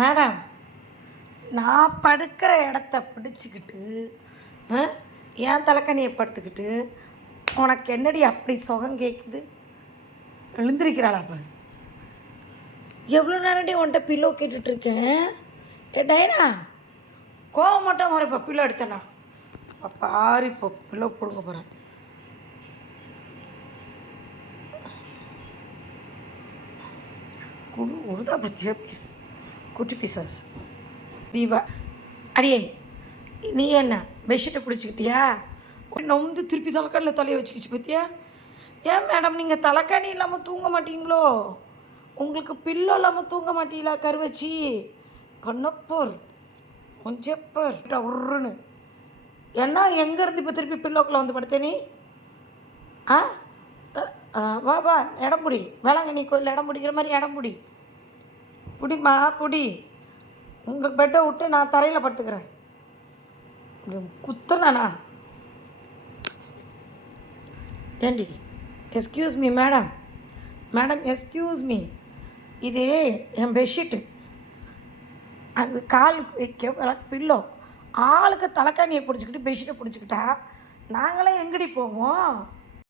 Madam, நான் படுக்கிற இடத்த பிடிச்சிக்கிட்டு என் தலைக்கணியை படுத்துக்கிட்டு உனக்கு என்னடி அப்படி சுகம் கேட்குது? எழுந்திருக்கிறாளா? அப்போ எவ்வளோ நேரடி உன்ட்ட பில்லோ கேட்டுட்ருக்கேன். டைனா, கோவம் மட்டும் வர. இப்போ பில்லோ எடுத்தேண்ணா பாரு, இப்போ பில்லோ போடுங்க போகிறேன். உருதா பத்தியா பீஸ், குட்டி பீசாஸ் தீவா. அடியே, நீ என்ன பெட்ஷீட்டை பிடிச்சிக்கிட்டியா? நொந்து திருப்பி தலைக்காணியில் தலையை வச்சுக்கிச்சு பற்றியா? ஏன் மேடம், நீங்கள் தலைக்காணி இல்லாமல் தூங்க மாட்டீங்களோ? உங்களுக்கு பில்லோ இல்லாமல் தூங்க மாட்டீங்களா? கருவச்சி கண்ணப்பர் கொஞ்சப்பர் உருன்னு ஏன்னா எங்கேருந்து இப்போ திருப்பி பில்லோக்கில் வந்து படுத்தே நீ? வா வா, இடம் பிடி. வேளாங்கண்ணி கோயில் இடம் பிடிக்கிற மாதிரி இடம் பிடி. பிடிமா பிடி. உங்கள் பெட்டை விட்டு நான் தரையில் படுத்துக்கிறேன். இது குத்தனா? ஏண்டி, excuse me madam, madam excuse me, இது என் பெட்ஷீட்டு, அது கால் வைக்க பில்லோ. ஆளுக்கு தலைக்காணியை பிடிச்சிக்கிட்டு பெட்ஷீட்டை பிடிச்சிக்கிட்டா நாங்களே எங்கடி போவோம்?